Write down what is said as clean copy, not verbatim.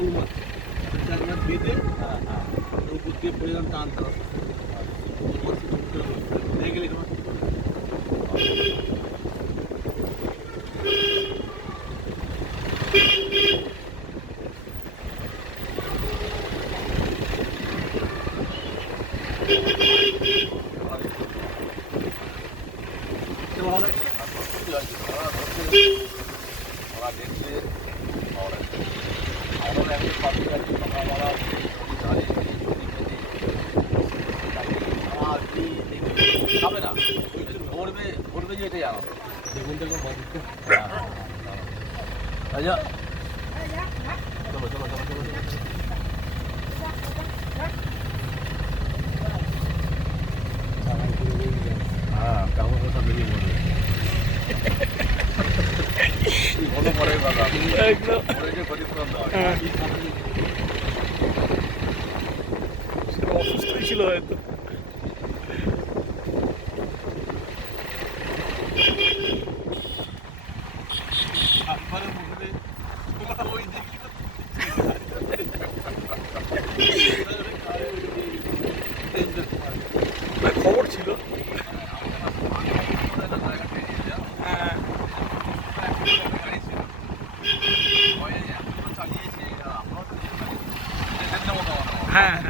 শোল মাছ বেঁধে উপর দিয়ে পড়ে যান টানতে দেখে গেলে খাবে না পড়বে পড়বে যে এটাই আনন্দ দেখুন দেখুন আচ্ছা চলো চলো চলো চলো হ্যাঁ কেমন কথা বেরিয়ে পড়বে ভালো পরে বাবা একদম পরে যে ক্ষতিপূরণ দেওয়া অসুস্থই ছিল হয়তো খবর ছিল হ্যাঁ